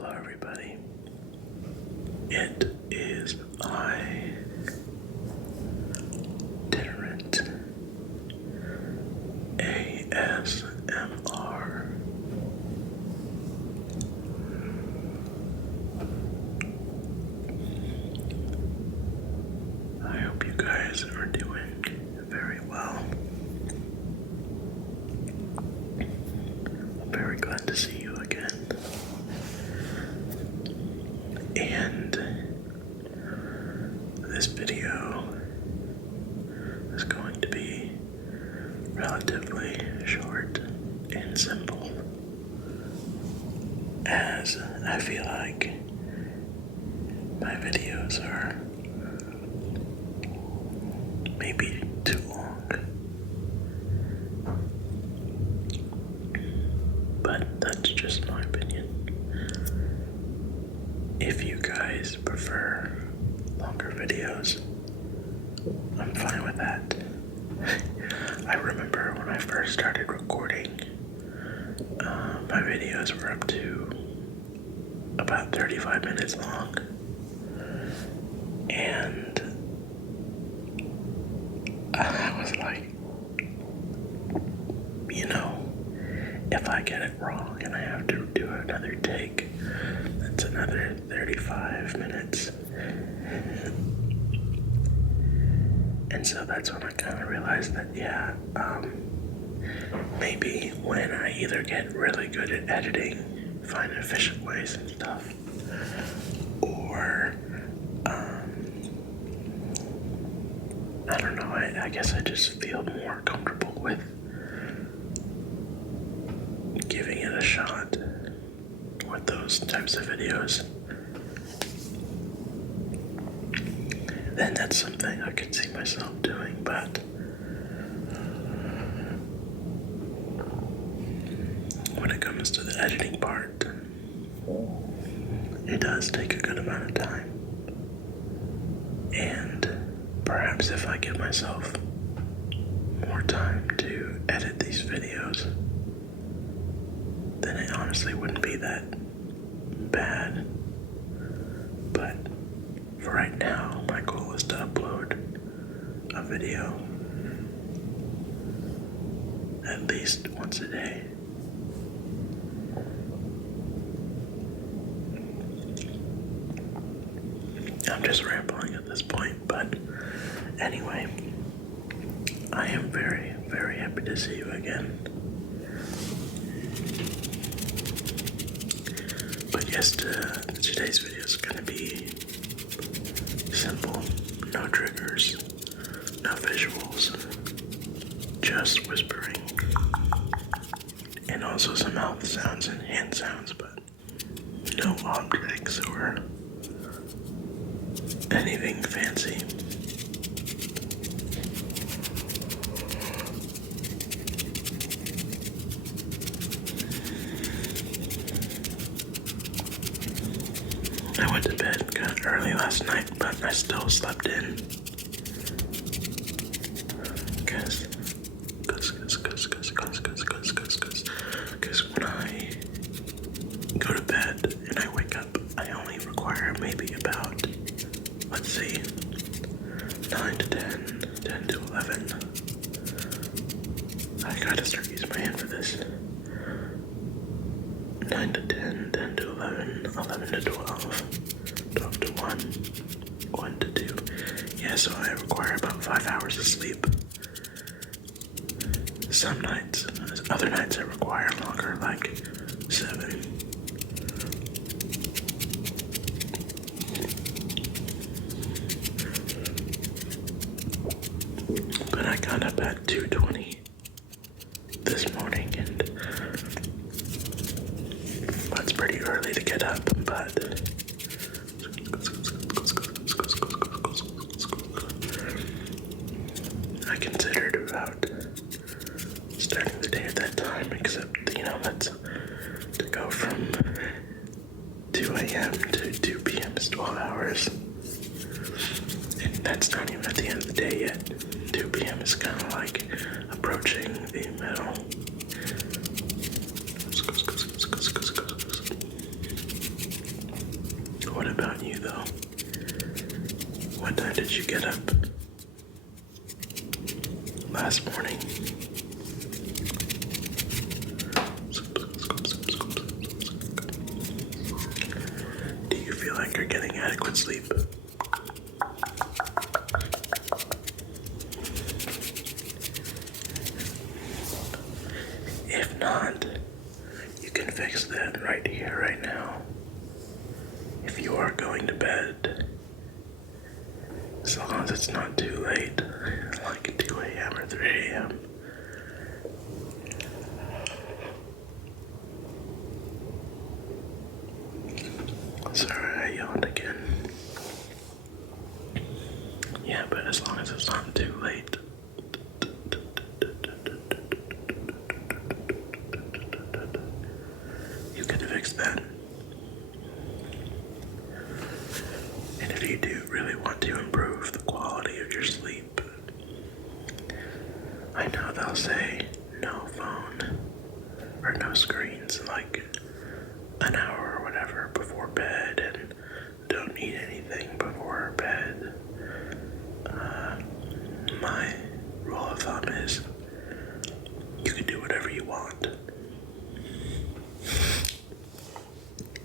Hello everybody. It is iTinerant ASMR. I hope you guys are doing very well. I'm very glad to see you again. And this video is going to be relatively short and simple, as I feel like my videos are maybe too long. But that's just my opinion. If you guys prefer longer videos, I'm fine with that. I remember when I first started recording, my videos were up to about 35 minutes long. And I was like, if I get it wrong and I have to do another take, that's another 35 minutes. And so that's when I kind of realized that, maybe when I either get really good at editing, find efficient ways and stuff, or, I don't know, I guess I just feel more comfortable with giving it a shot with those types of videos, then that's something I could see myself doing. But when it comes to the editing part, it does take a good amount of time. And perhaps if I give myself more time to edit these videos, then it honestly wouldn't be that bad. But for right now, my goal is to upload a video at least once a day. I'm just rambling at this point, but anyway, I am very, very happy to see you again. But yes, today's video is going to be simple, no triggers, no visuals, just whispering, and also some mouth sounds and hand sounds, but no objects or anything fancy. I went to bed kind of early last night, but I still slept in. Because when I go to bed and I wake up, I only require maybe about, let's see, 9 to 10, 10 to 11. I gotta start using my hand for this. 9 to 10, 10 to 11, 11 to 12, 12 to 1, 1 to 2. Yeah, so I require about 5 hours of sleep. Some nights, other nights I require longer, like 7. But I got up at 2:20 this morning, and that's pretty early to get up, but I considered about starting the day at that time, except, that's to go from 2 a.m. to 2 p.m. is 12 hours. And that's not even at the end of the day yet. 2 p.m. is kind of like approaching the middle. about you, though? What time did you get up last morning? Do you feel like you're getting adequate sleep? If not, you can fix that right here, right now. If you are going to bed, as long as it's not too late, like 2 a.m. or 3 a.m. Sorry, I yawned again. Yeah, but as long as it's not too late. You can fix that. And if you do really want to improve the quality of your sleep, I know they'll say no phone or no screens like an hour or whatever before bed and don't need anything before bed. My rule of thumb is you can do whatever you want,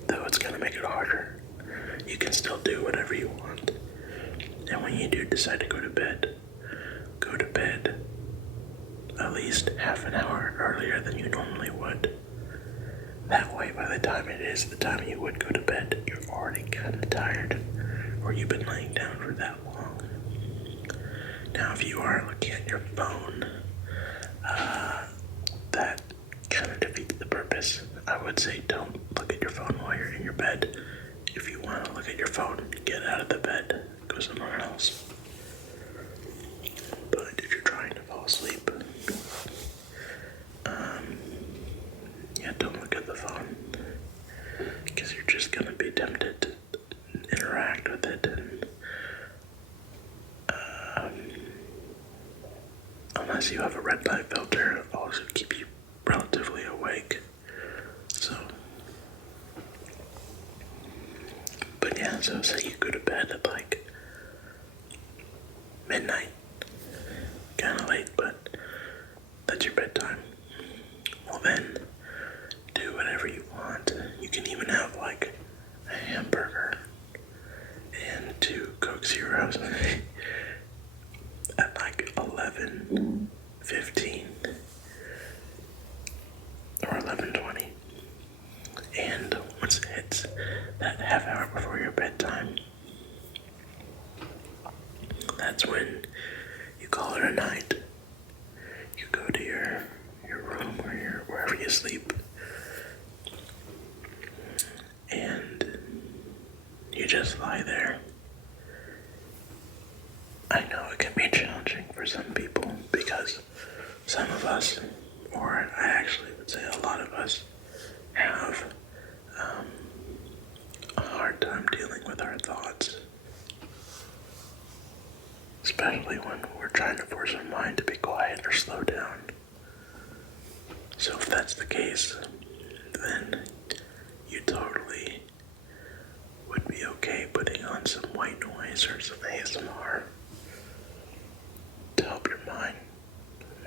though it's going to make it harder. You can still do whatever you want. And when you do decide to go to bed at least half an hour earlier than you normally would. That way, by the time it is the time you would go to bed, you're already kind of tired, or you've been laying down for that long. Now, if you are looking at your phone, that kind of defeats the purpose. I would say don't look at your phone while you're in your bed. If you want to look at your phone, get out of the bed, go somewhere else. But if you're trying to fall asleep, yeah, don't look at the phone, because you're just going to be tempted to interact with it, and unless you have a red light filter, it'll also keep you relatively awake. So, but yeah, so say you go to bed at like midnight, kind of late, but that's your bedtime. Well then, do whatever you want. You can even have like a hamburger and 2 Coke Zeros at like 11:15 or 11:20. And once it hits that half hour before your bedtime, that's when you call it a night. You go to your room or wherever you sleep, and you just lie there. I know it can be challenging for some people because some of us, or I actually would say a lot of us, have a hard time dealing with our thoughts, especially when we're trying to force our mind to be quiet or slow down. So if that's the case, then you totally would be okay putting on some white noise or some ASMR to help your mind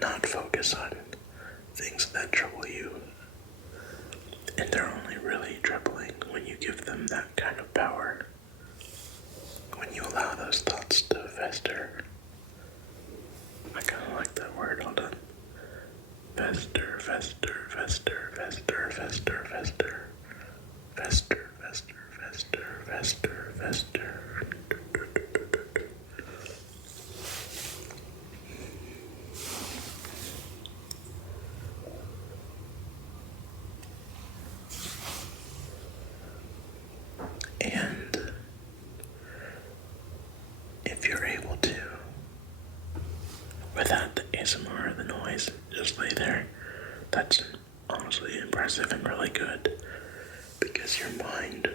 not focus on things that trouble you. And they're only really troubling when you give them that kind of power. When you allow those thoughts to fester. I kind of like that word, hold on. Fester, fester, fester, fester, fester, fester. Fester, fester, fester, fester, fester. And if you're able to, without the ASMR or the noise, just lay there, that's honestly impressive and really good, because your mind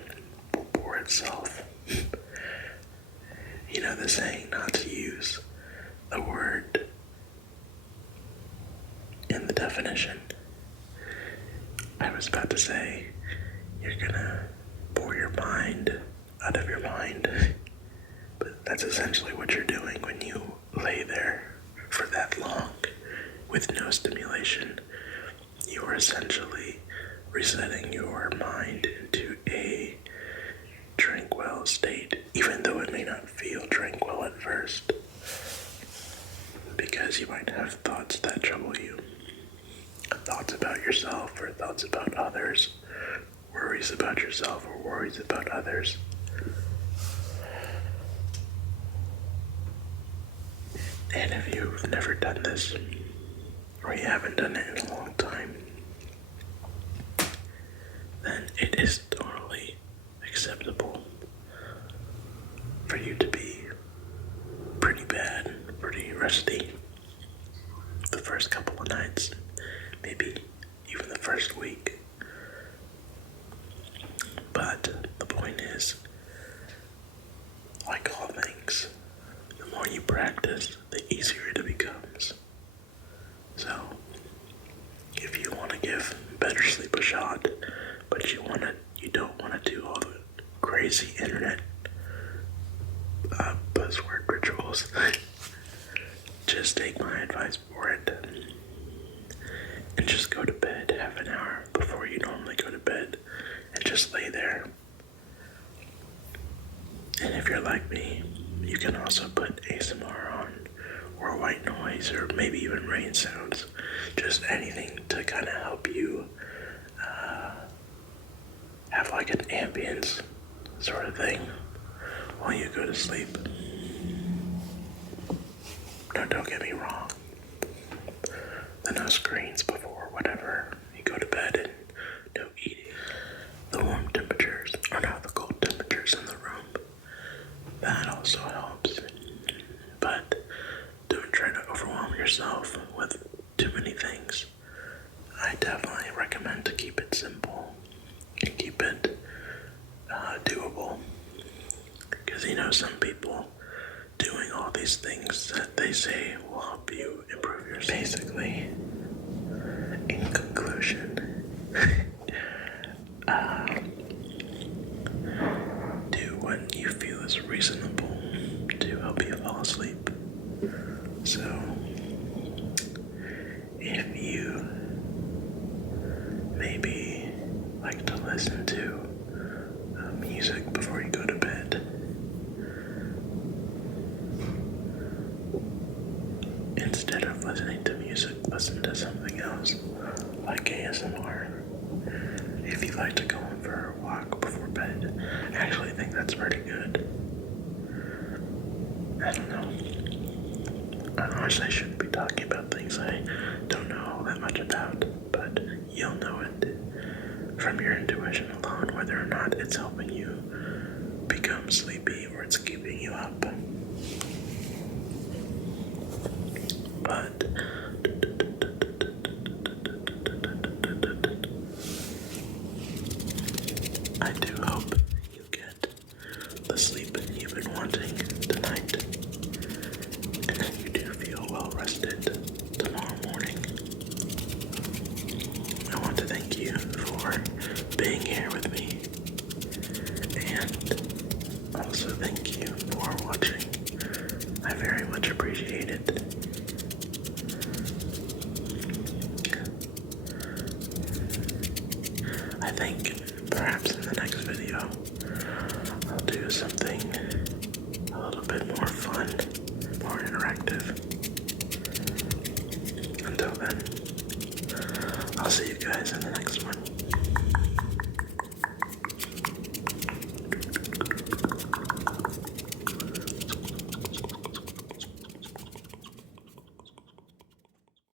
will bore itself. You know the saying not to use the word in the definition. I was about to say, you're gonna bore your mind out of your mind. But that's essentially what you're doing when you lay there for that long with no stimulation. You are essentially resetting your mind into a tranquil state, even though it may not feel tranquil at first, because you might have thoughts that trouble you. Thoughts about yourself or thoughts about others, worries about yourself or worries about others. And if you've never done this, or you haven't done it in a long time, then it is totally acceptable for you to be pretty bad, pretty rusty the first couple of nights, maybe even the first week. But the point is, like all things, the more you practice, the easier it becomes. So, if you want to give better sleep a shot, but you don't want to do all the crazy internet buzzword rituals, just take my advice for it, and just go to bed half an hour before you normally go to bed, and just lay there. And if you're like me, you can also put ASMR on, or white noise, or maybe even rain sounds, just anything to kind of help you have like an ambience sort of thing while you go to sleep. No, don't get me wrong. The no screens before whatever you go to bed, and no eating. The warm temperatures, or not the cold temperatures in the room. That also helps. But don't try to overwhelm yourself with too many things. I definitely recommend to keep it simple and keep it doable. Because some people doing all these things that they say will help you improve your sleep. Basically, in conclusion, do what you feel is reasonable to help you fall asleep. So, if you maybe like to listen to music before you go to bed, instead of listening to music, listen to something else, like ASMR. If you like to go for a walk before bed, I actually think that's pretty good. I don't know. I honestly shouldn't be talking about things I don't know all that much about, but you'll know it from your intuition alone, whether or not it's helping you become sleepy or it's keeping you up. But I do hope you get the sleep you've been wanting tonight, and that you do feel well rested tomorrow morning. I want to thank you for being here with me, and also thank you for watching. I very much appreciate it. I think perhaps in the next video I'll do something a little bit more fun, more interactive. Until then, I'll see you guys in the next one.